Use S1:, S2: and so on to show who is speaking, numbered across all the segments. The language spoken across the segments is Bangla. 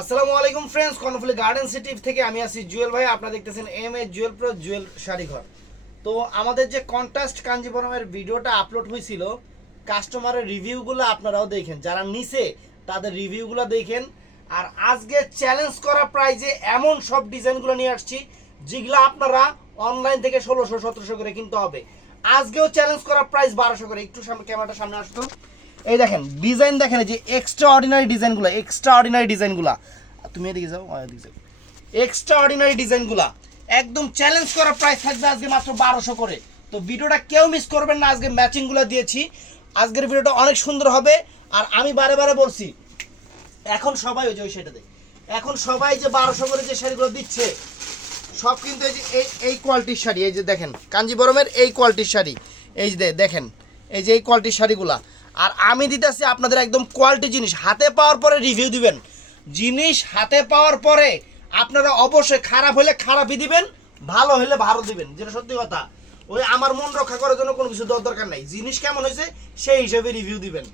S1: আসসালামু আলাইকুম ফ্রেন্ডস কর্নফুলি গার্ডেন সিটি থেকে আমি আছি জুয়েল ভাই। আপনারা দেখতেছেন M A Jewel pro Jewel শাড়িঘর। তো আমাদের যে কন্টাস্ট কাঞ্জিবরমের ভিডিওটা আপলোড হয়েছিল কাস্টমারের রিভিউগুলো আপনারাও দেখেন। যারা নিছে, তাদের রিভিউগুলো দেখেন। আর আজকে চ্যালেঞ্জ করা প্রাইজে এমন সব ডিজাইনগুলো নিয়ে আসছি, যেগুলো আপনারা অনলাইন থেকে ষোলোশো, সতেরোশো করে কিনতে হবে। আজকেও চ্যালেঞ্জ করা প্রাইস বারোশো করে। একটু সামনে ক্যামেরাটা সামনে আসতো এই দেখেন, ডিজাইন দেখেন, এই যে এক্সট্রা অর্ডিনারি ডিজাইনগুলো এক্সট্রা অর্ডিনারি ডিজাইনগুলো। তুমি এদিকে যাও এদিকে যাও। এক্সট্রা অর্ডিনারি ডিজাইনগুলো, একদম চ্যালেঞ্জ করা প্রাইস থাকবে আজকে মাত্র বারোশো করে। তো ভিডিওটা কেউ মিস করবেন না, আজকে ম্যাচিংগুলো দিয়েছি। আজকের ভিডিওটা অনেক সুন্দর হবে। আর আমি বারে বারে বলছি, এখন সবাই ওই যে ওই সেটাতে এখন সবাই যে বারোশো করে যে শাড়িগুলো দিচ্ছে, সব কিন্তু এই যে এই এই কোয়ালিটির শাড়ি, এই যে দেখেন, কাঞ্জিবরমের এই কোয়ালিটির শাড়ি। এই যে দেখেন, এই যে এই কোয়ালিটির শাড়িগুলা। আর আমি দিতেছি আপনাদের একদম কোয়ালিটি জিনিস। হাতে পাওয়ার পরে রিভিউ দিবেন। জিনিস হাতে পাওয়ার পরে আপনারা অবশ্যই খারাপ হলে খারাপই দিবেন, ভালো হলে ভালো দিবেন। যেটা সত্যি কথা, ওই আমার মন রক্ষা করার জন্য কোনো কিছু দরকার নাই। জিনিস কেমন হয়েছে, সেই হিসেবে রিভিউ দিবেন।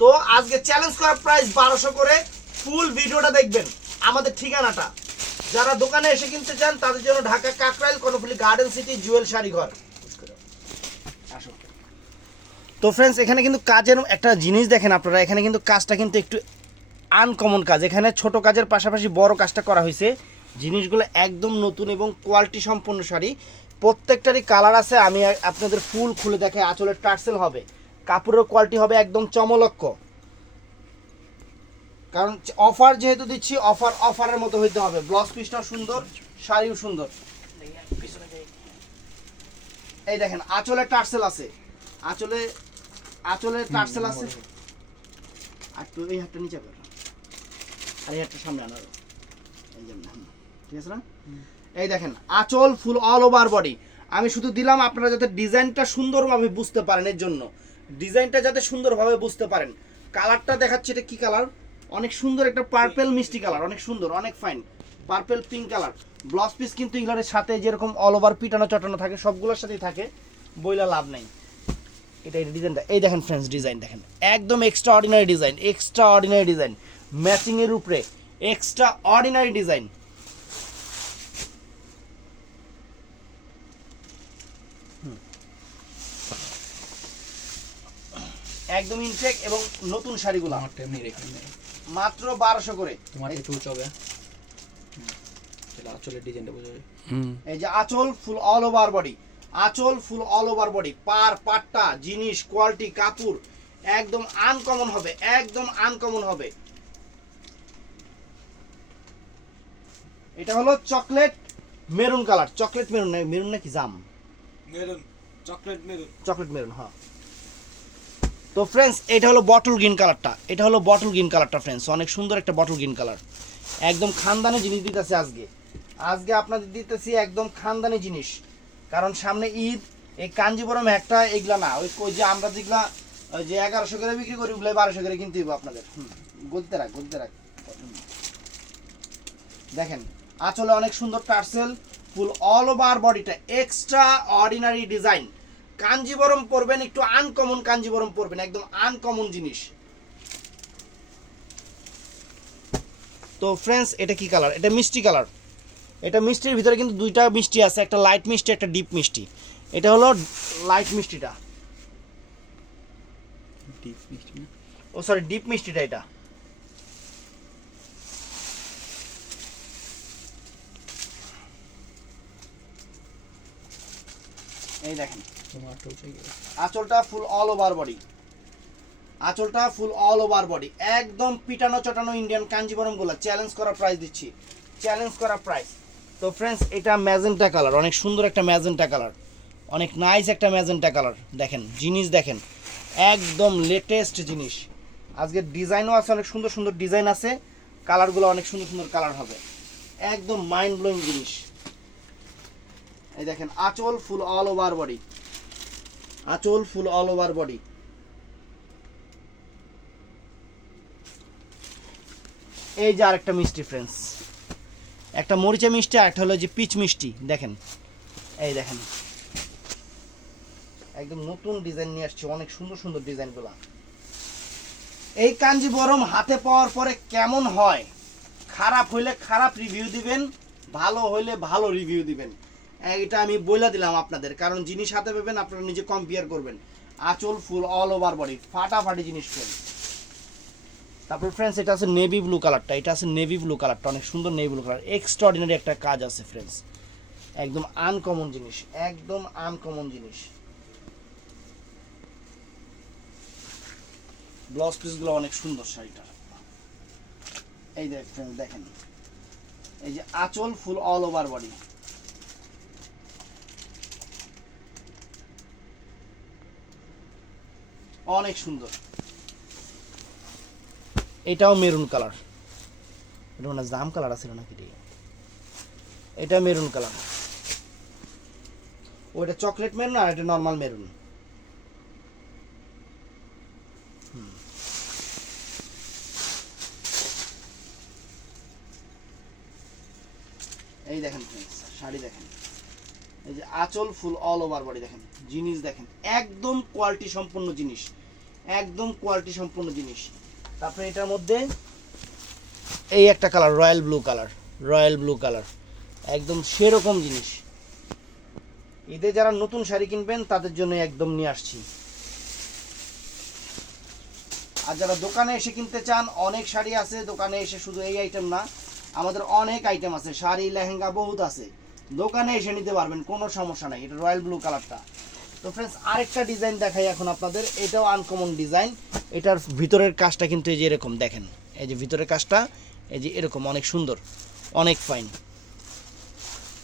S1: তো আজকে চ্যালেঞ্জ করার প্রাইস বারোশো করে ফুল ভিডিওটা দেখবেন, আমাদের ঠিকানাটা। যারা দোকানে এসে কিনতে চান, তাদের জন্য ঢাকা কাকরাইল, কর্ণফুলি গার্ডেন সিটি জুয়েল শাড়ি ঘর আসো। তো ফ্রেন্ডস এখানে কিন্তু কাজের একটা জিনিস দেখেন আপনারা, এখানে কিন্তু কাজটা কিন্তু একটু আনকমন কাজ। এখানে ছোট কাজের পাশাপাশি বড় কাজটা করা হয়েছে। জিনিসগুলো একদম নতুন এবং কোয়ালিটি সম্পন্ন শাড়ি। প্রত্যেকটারই কালার আছে, আমি আপনাদের ফুল খুলে দেখে আঁচলের টার্সেল হবে। কাপড়ের কোয়ালিটি হবে একদম চমলক্ষ কারণ অফার যেহেতু দিচ্ছি অফার অফারের মতো হইতে হবে। ব্লাউজ পিসটাও সুন্দর, শাড়িও সুন্দর। এই দেখেন আঁচলে টার্সেল আছে। আঁচলে আঁচলে টার্সেল আছে। আর তো এই হাতটা নিচে করো। আর এই হাতটা সামনে আনো। এই ঠিক আছে না? এই দেখেন আঁচল ফুল অল ওভার বডি আমি শুধু দিলাম আপনারা যাতে ডিজাইনটা সুন্দরভাবে বুঝতে পারেন এর জন্য। ডিজাইনটা যাতে সুন্দরভাবে বুঝতে পারেন। কালারটা দেখাচ্ছে এটা কি কালার? অনেক সুন্দর একটা পার্পেল মিষ্টি কালার অনেক সুন্দর অনেক fine purple pink colour. Blouse piece কিন্তু এগুলোর সাথে যেরকম অল ওভার পিটানো চটানো থাকে সবগুলোর সাথেই থাকে। বইলা লাভ নাই। এটা এই ডিজাইনটা এই দেখেন ফ্রেন্ডস ডিজাইন দেখেন। একদম extra ordinary design extra ordinary design matching এর উপরে এক্সট্রা অর্ডিনারি ডিজাইন একদম ইনটেক এবং নতুন শাড়িগুলো।
S2: আমারটা এমনি রেখে
S1: মাত্র বারোশো করে।
S2: তোমার একটু উঁচু হবে। আঁচলের ডিজাইনটা বোঝা যায়
S1: এই যে আঁচল ফুল অল ওভার বডি আঁচল ফুল অল ওভার বডি পার পাট্টা জিনিস কোয়ালিটি কাপড় একদম আনকমন হবে একদম আনকমন হবে। এটা হলো chocolate maroon colour chocolate maroon না মেরুন নাকি জাম?
S3: Maroon chocolate maroon
S1: chocolate maroon হ্যাঁ। তো ফ্রেন্ডস এটা হলো বটল গ্রিন কালারটা এটা হলো বটল গ্রিন কালারটা ফ্রেন্ডস অনেক সুন্দর একটা বটল গ্রিন কালার একদম খানদানি জিনিস দিতেছে আজকে। আজকে আপনাদের দিতেছি একদম খানদানি জিনিস। কারণ সামনে ঈদ, এই কাঞ্জিপুরম একটা, এগুলা না। ওই ওই যে আমরা যেগুলা, ওই যে এগারোশো করে বিক্রি করি ওগুলো বারোশো করে কিনতে হবে আপনাদের। গলতে রাখ গলতে রাখ। দেখেন, আঁচলে অনেক সুন্দর টার্সেল ফুল অল ওভার বডিটা এক্সট্রা অর্ডিনারি ডিজাইন কাঞ্জিবরম পরবেন, একটু আনকমন কাঞ্জিবরম পরবেন, একদম আনকমন জিনিস। তো ফ্রেন্ডস এটা কি কালার এটা মিষ্টি কালার এটা মিষ্টির ভিতরে কিন্তু দুইটা মিষ্টি আছে একটা লাইট মিষ্টি একটা ডিপ মিষ্টি। এটা হলো লাইট মিষ্টিটা।
S2: ডিপ মিষ্টি
S1: ও সরি ডিপ মিষ্টিটা এটা। এই দেখেন। আঁচলটা ফুল অল ওভার বডি আঁচলটা ফুল অল ওভার বডি একদম পিটানো চটানো ইন্ডিয়ান কাঞ্জিবরমগুলা। চ্যালেঞ্জ করা প্রাইস দিচ্ছি। চ্যালেঞ্জ করা প্রাইস তো ফ্রেন্ডস এটা ম্যাজেন্টা কালার অনেক সুন্দর একটা ম্যাজেন্টা কালার অনেক নাইস একটা ম্যাজেন্টা কালার দেখেন, জিনিস দেখেন, একদম লেটেস্ট জিনিস। আজকে ডিজাইনও আছে, অনেক সুন্দর সুন্দর ডিজাইন আছে কালারগুলো অনেক সুন্দর সুন্দর কালার হবে। একদম মাইন্ড ব্লোয়িং জিনিস। এই দেখেন, আঁচল ফুল অল ওভার বডি আঁচল ফুল অল ওভার বডি এই যে আরেকটা মিষ্টি ফ্রেন্ডস একটা মরিচা মিষ্টি আর একটা হলো যে পিচ মিষ্টি, দেখেন। এই দেখেন। একদম নতুন ডিজাইন নিয়ে আসছে, অনেক সুন্দর সুন্দর ডিজাইনগুলো। এই কাঞ্জিবরম হাতে পাওয়ার পরে কেমন হয়? খারাপ হইলে খারাপ রিভিউ দিবেন, ভালো হইলে ভালো রিভিউ দিবেন। এটা আমি বলে দিলাম আপনাদের, কারণ জিনিস হাতে পাবেন, আপনারা নিজে কম্পেয়ার করবেন। আঁচল ফুল অল ওভার বডি ফাটাফাটি জিনিস ফ্রেন্ডস তারপর ফ্রেন্ডস এটা আছে নেভি ব্লু কালারটা এটা আছে নেভি ব্লু কালারটা অনেক সুন্দর নেভি ব্লু কালার এক্সট্রাঅর্ডিনারি একটা কাজ আছে ফ্রেন্ডস একদম আনকমন জিনিস, একদম আনকমন জিনিস। ব্লাউজ পিসগুলো অনেক সুন্দর শাড়িটার। এই দেখ ফ্রেন্ডস দেখেন। এই যে আঁচল ফুল অল ওভার বডি অনেক সুন্দর। এটাও মেরুন কালার এটা মানে জাম কালার আছে নাকি এটা মেরুন কালার ওইটা চকলেট মেরুন আর এটা নর্মাল মেরুন এই দেখেন শাড়ি দেখেন। এই যে আঁচল ফুল অল ওভার বডি দেখেন, জিনিস দেখেন, একদম কোয়ালিটি সম্পন্ন জিনিস, একদম কোয়ালিটি সম্পন্ন জিনিস। তারপরে এটার মধ্যে এই একটা colour royal blue colour royal blue colour একদম সেরকম জিনিস। ঈদে যারা নতুন শাড়ি কিনবেন, তাদের জন্য একদম নিয়ে আসছি। আর যারা দোকানে এসে কিনতে চান, অনেক শাড়ি আছে, দোকানে এসে শুধু এই আইটেম না, আমাদের অনেক আইটেম আছে, শাড়ি, লেহেঙ্গা বহুত আছে। দোকানে এসে নিতে পারবেন, কোনো সমস্যা নাই, এটা রয়্যাল ব্লু কালারটা তো ফ্রেন্ডস আরেকটা ডিজাইন দেখাই এখন আপনাদের। এটাও আনকমন ডিজাইন এটার ভিতরের কাজটা কিন্তু এই যে এরকম, দেখেন। এই যে ভিতরের কাজটা, এই যে এরকম, অনেক সুন্দর, অনেক ফাইন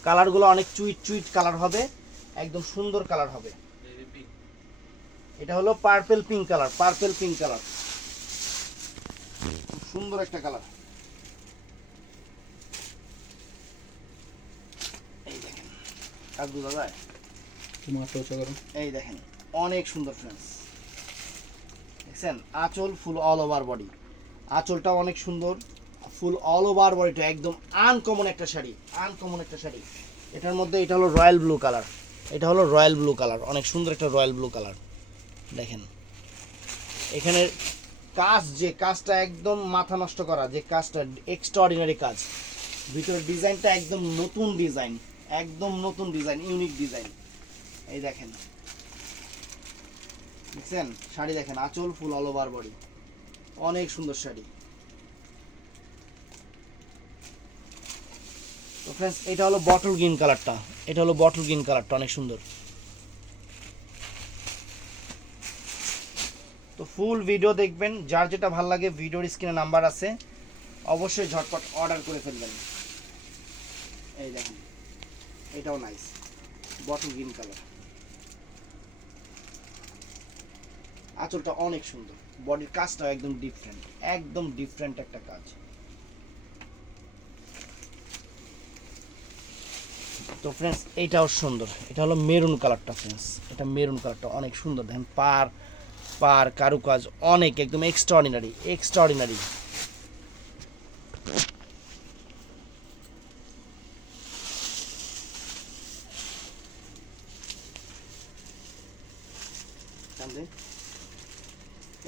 S1: কালারগুলো অনেক চুইট চুইট কালার হবে, একদম সুন্দর কালার হবে। এটা হলো purple pink colour purple pink colour সুন্দর একটা কালার এই দেখেন কাজ যায়।
S2: চর্চা করো।
S1: এই দেখেন, অনেক সুন্দর ফ্রেন্ডস দেখছেন? আঁচল ফুল অল ওভার বডি আঁচলটা অনেক সুন্দর ফুল অল ওভার বডিটা একদম আনকমন একটা শাড়ি আনকমন একটা শাড়ি। এটার মধ্যে এটা হলো রয়্যাল ব্লু কালার এটা হলো রয়্যাল ব্লু কালার অনেক সুন্দর একটা রয়্যাল ব্লু কালার দেখেন? এখানে কাজ যে কাজটা একদম মাথা নষ্ট করা, যে কাজটা এক্সট্রাঅর্ডিনারি কাজ। ভিতরের ডিজাইনটা একদম নতুন ডিজাইন একদম নতুন ডিজাইন ইউনিক ডিজাইন এই দেখেন। দেখছেন? শাড়ি দেখেন, আঁচল ফুল অল ওভার বডি অনেক সুন্দর শাড়ি। তো ফ্রেন্ডস এটা হলো বটল গ্রিন কালারটা এটা হলো বটল গ্রিন কালারটা অনেক সুন্দর। তো ফুল ভিডিও দেখবেন। যার যেটা ভালো লাগে ভিডিওর স্ক্রিনে নাম্বার আছে। অবশ্যই ঝটপট অর্ডার করে ফেলবেন। এই দেখেন, এটাও নাইস বটল গ্রিন কালার আঁচলটা অনেক সুন্দর। বডির কাজটা একদম ডিফারেন্ট একদম ডিফারেন্ট একটা কাজ। তো ফ্রেন্ডস এটাও সুন্দর। এটা হলো মেরুন কালারটা ফ্রেন্ডস এটা মেরুন কালারটা অনেক সুন্দর। দেখেন পার পার, কারুকাজ অনেক, একদম এক্সট্রাঅর্ডিনারি এক্সট্রাঅর্ডিনারি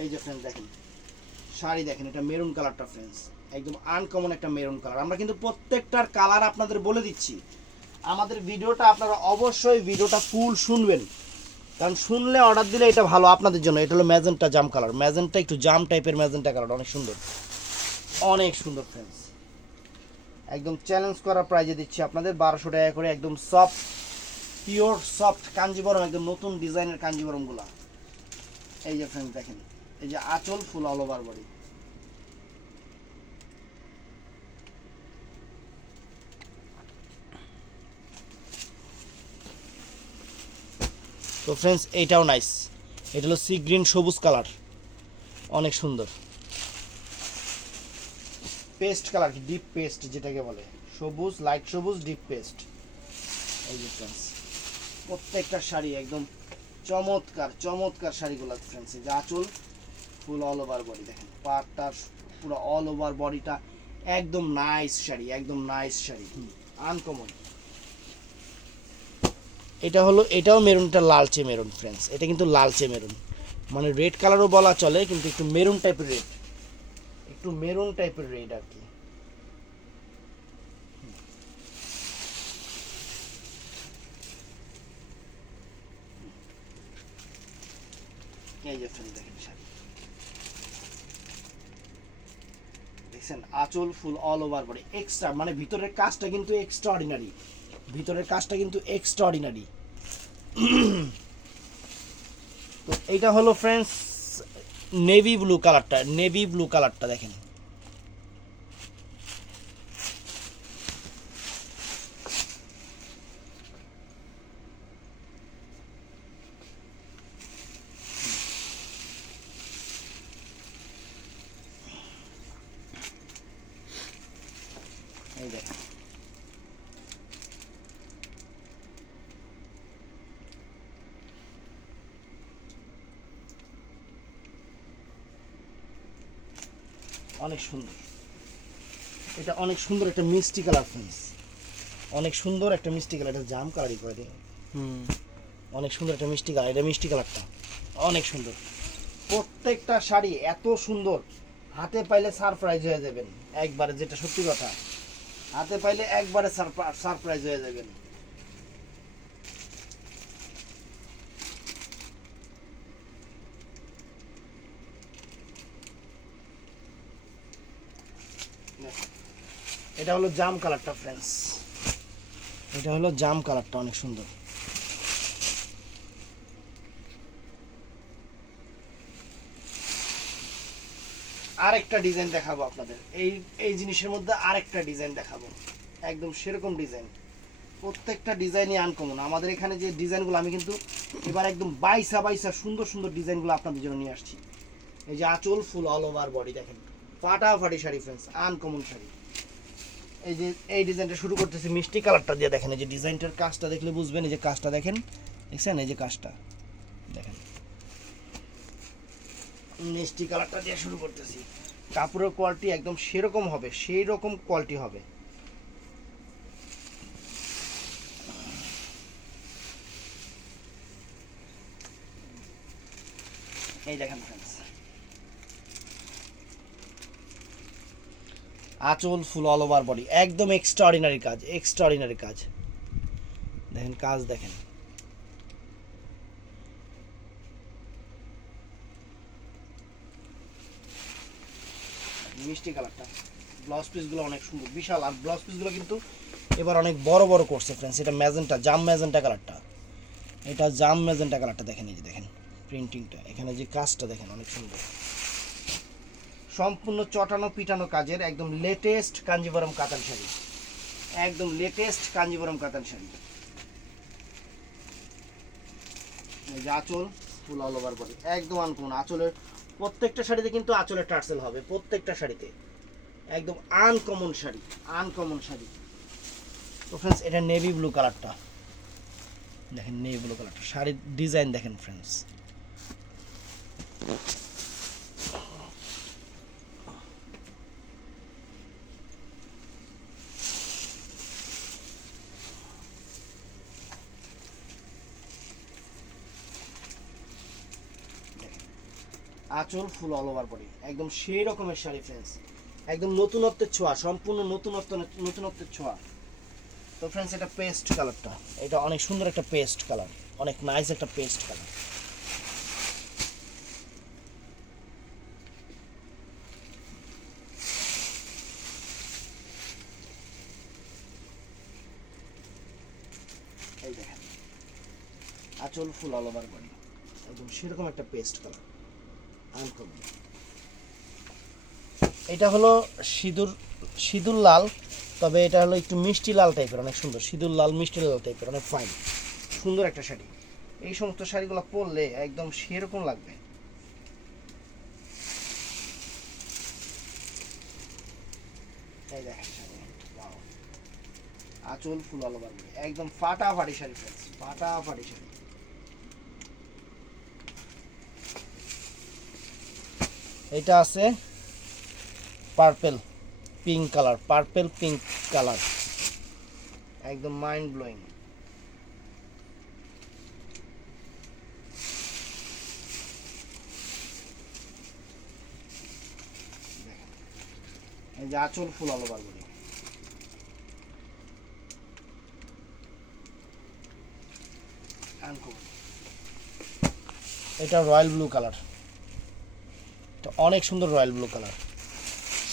S1: এই যে ফ্রেন্ডস দেখেন, শাড়ি দেখেন, এটা মেরুন কালারটা ফ্রেন্ডস একদম আনকমন একটা মেরুন কালার আমরা কিন্তু প্রত্যেকটার কালার আপনাদের বলে দিচ্ছি। আমাদের ভিডিওটা আপনারা অবশ্যই ভিডিওটা ফুল শুনবেন। কারণ শুনলে অর্ডার দিলে এটা ভালো আপনাদের জন্য। এটা হলো ম্যাজেন্টা জাম কালার ম্যাজেন্টা একটু জাম টাইপের ম্যাজেন্টা কালার অনেক সুন্দর। অনেক সুন্দর ফ্রেন্ডস একদম চ্যালেঞ্জ করা প্রাইজে দিচ্ছি আপনাদের। বারোশো টাকা করে একদম সফট পিওর সফট কাঞ্জিবরম, একদম নতুন ডিজাইনের কাঞ্জিবরমগুলা। এই যে ফ্রেন্ডস দেখেন। এই যে আঁচল ফুল অল ওভার বডি তো ফ্রেন্ডস এইটাও নাইস এটা হলো সি গ্রিন সবুজ কালার অনেক সুন্দর। পেস্ট কালার ডিপ পেস্ট যেটাকে বলে। সবুজ লাইট সবুজ ডিপ পেস্ট এই যে ফ্রেন্ডস প্রত্যেকটা শাড়ি একদম চমৎকার চমৎকার শাড়িগুলো ফ্রেন্ডস এই যে আঁচল ফুল অল ওভার বডি দেখেন। পাটটা পুরো অল ওভার বডিটা একদম নাইস শাড়ি, একদম নাইস শাড়ি আনকমন এটা হলো, এটাও মেরুনটা লালচে মেরুন ফ্রেন্ডস এটা কিন্তু লালচে মেরুন মানে রেড কালারও বলা চলে, কিন্তু একটু মেরুন টাইপের রেড একটু মেরুন টাইপের রেড আর কি। এই যে দেখছেন, আঁচল full all over body extra মানে ভিতরের কাজটা কিন্তু এক্সট্রা অর্ডিনারি ভিতরের কাজটা কিন্তু এক্সট্রা অর্ডিনারি তো এইটা হলো ফ্রেন্ডস নেভি ব্লু কালারটা নেভি ব্লু কালারটা দেখেন। এই অনেক সুন্দর। এটা অনেক সুন্দর একটা মিষ্টি কালার ফ্রেন্ডস। অনেক সুন্দর একটা মিষ্টি কালার। এটা জাম কালারই করে
S2: হুম।
S1: অনেক সুন্দর একটা মিষ্টি কালার। এটা মিষ্টি কালারটা। অনেক সুন্দর। প্রত্যেকটা শাড়ি এত সুন্দর। হাতে পাইলে সারপ্রাইজ হয়ে যাবেন। একবারে যেটা সত্যি কথা। হাতে পাইলে একবারে সারপ্রাইজ হয়ে যাবেন এটা হলো জাম কালারটা ফ্রেন্ডস এটা হলো জাম কালারটা, অনেক সুন্দর। আরেকটা ডিজাইন দেখাবো আপনাদের। এই এই জিনিসের মধ্যে আরেকটা ডিজাইন দেখাবো। একদম সেরকম ডিজাইন। প্রত্যেকটা ডিজাইনই আনকমন আমাদের এখানে যে ডিজাইনগুলো, আমি কিন্তু এবার একদম বাইসা বাইসা সুন্দর সুন্দর ডিজাইনগুলো আপনাদের জন্য নিয়ে আসছি। এই যে আঁচল ফুল অল ওভার বডি দেখেন। ফাটাফাটি শাড়ি ফ্রেন্ডস আনকমন শাড়ি। এই যে, এই ডিজাইনটা শুরু করতেছি মিষ্টি কালারটা দিয়ে। দেখেন এই যে ডিজাইনটার কাজটা দেখলে বুঝবেন, এই যে কাজটা দেখেন। দেখছেন? এই যে কাজটা দেখেন মিষ্টি কালারটা দিয়ে শুরু করতেছি। কাপড়ের কোয়ালিটি একদম সেরকম হবে সেই রকম কোয়ালিটি হবে। এই দেখেন। আঁচল ফুল অল ওভার বডি একদম এক্সট্রাঅর্ডিনারি কাজ এক্সট্রাঅর্ডিনারি কাজ। দেখেন কাজ দেখেন। মিষ্টি কালারটা। ব্লাউজ পিসগুলো অনেক সুন্দর, বিশাল। আর ব্লাউজ পিসগুলো কিন্তু এবার অনেক বড় বড় করছে ফ্রেন্ডস এটা ম্যাজেন্টা, জাম ম্যাজেন্টা কালারটা। এটা জাম ম্যাজেন্টা কালারটা, দেখেন এই যে, দেখেন প্রিন্টিংটা এখানে যে কাজটা, দেখেন, অনেক সুন্দর। সম্পূর্ণ চটানো, পিটানো কাজের একদম লেটেস্ট কাঞ্জিবরম কাতান শাড়ি। একদম লেটেস্ট কাঞ্জিবরম কাতান শাড়ি। আঁচল, ফুল অল ওভার বডি একদম আনকমন আঁচলের প্রত্যেকটা শাড়িতে কিন্তু আঁচলের টার্সেল হবে, প্রত্যেকটা শাড়িতে। একদম আনকমন শাড়ি আনকমন শাড়ি। তো ফ্রেন্ডস এটা নেভি ব্লু কালারটা দেখেন নেভি ব্লু কালারটা শাড়ির ডিজাইন দেখেন ফ্রেন্ডস আঁচল ফুল অল ওভার বডি একদম সেই রকমের শাড়ি ফ্রেন্ডস একদম নতুনত্বের ছোঁয়া, সম্পূর্ণ নতুনত্ব, নতুনত্বের ছোঁয়া। তো ফ্রেন্ডস এটা পেস্ট কালারটা এটা অনেক সুন্দর একটা পেস্ট কালার অনেক নাইস একটা পেস্ট কালার আঁচল ফুল অল ওভার বডি একদম সেরকম একটা পেস্ট কালার এটা হলো সিঁদুর সিঁদুর লাল, তবে এটা হলো একটু মিষ্টি লাল টাইপের অনেক সুন্দর। সিঁদুর লাল, মিষ্টি লাল টাইপের অনেক ফাইন সুন্দর একটা শাড়ি। এই সমস্ত শাড়িগুলো পরলে একদম সেরকম লাগবে। আঁচল ফুল একদম ফাটাফাটি শাড়ি ফাটা ফাটাফাটি শাড়ি। এটা আছে purple pink colour purple pink colour একদম মাইন্ড ব্লোয়িং এই যে আঁচল ফুল আলো বারগুলি এটা রয়্যাল ব্লু কালার এটা অনেক সুন্দর রয়্যাল ব্লু কালার।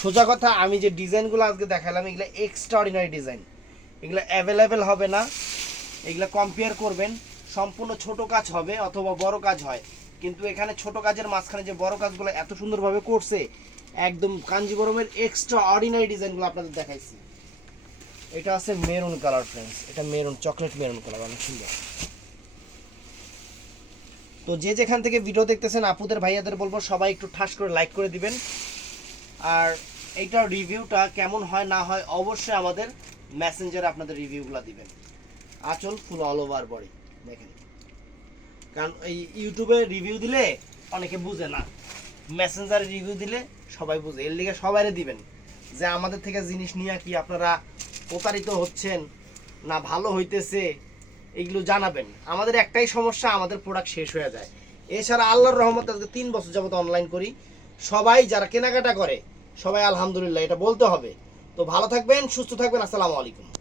S1: সোজা কথা, আমি যে ডিজাইনগুলো আজকে দেখালাম, এগুলো এক্সট্রা অর্ডিনারি ডিজাইন এগুলো অ্যাভেলেবেল হবে না। এগুলো কম্পেয়ার করবেন। সম্পূর্ণ ছোট কাজ হবে অথবা বড় কাজ হয়। কিন্তু এখানে ছোট কাজের মাঝখানে যে বড় কাজগুলো এত সুন্দরভাবে করছে, একদম কাঞ্জিবরমের এক্সট্রা অর্ডিনারি ডিজাইনগুলো আপনাদের দেখাইছি। এটা আছে মেরুন কালার ফ্রেন্ডস এটা মেরুন চকলেট মেরুন কালার অনেক সুন্দর। তো যে যেখান থেকে ভিডিও দেখতেছেন, আপুদের, ভাইয়াদের বলব, সবাই একটু ঠাস করে লাইক করে দিবেন। আর এইটার রিভিউটা কেমন হয়, না হয়, অবশ্যই আমাদের মেসেঞ্জারে আপনাদের রিভিউগুলো দিবেন। আচল ফুল অল ওভার বডি দেখেন। কারণ এই ইউটিউবে রিভিউ দিলে অনেকে বুঝে না। মেসেঞ্জারে রিভিউ দিলে সবাই বুঝে। এর লিগে সবাইরে দিবেন যে আমাদের থেকে জিনিস নিয়ে কি আপনারা প্রতারিত হচ্ছেন, না ভালো হইতেছে এগুলো জানাবেন। আমাদের একটাই সমস্যা, আমাদের প্রোডাক্ট শেষ হয়ে যায়। এছাড়া আল্লাহর রহমত আজকে তিন বছর যাবত অনলাইন করি। সবাই যারা কেনাকাটা করে, সবাই আলহামদুলিল্লাহ, এটা বলতে হবে। তো ভালো থাকবেন, সুস্থ থাকবেন, আসসালামু আলাইকুম।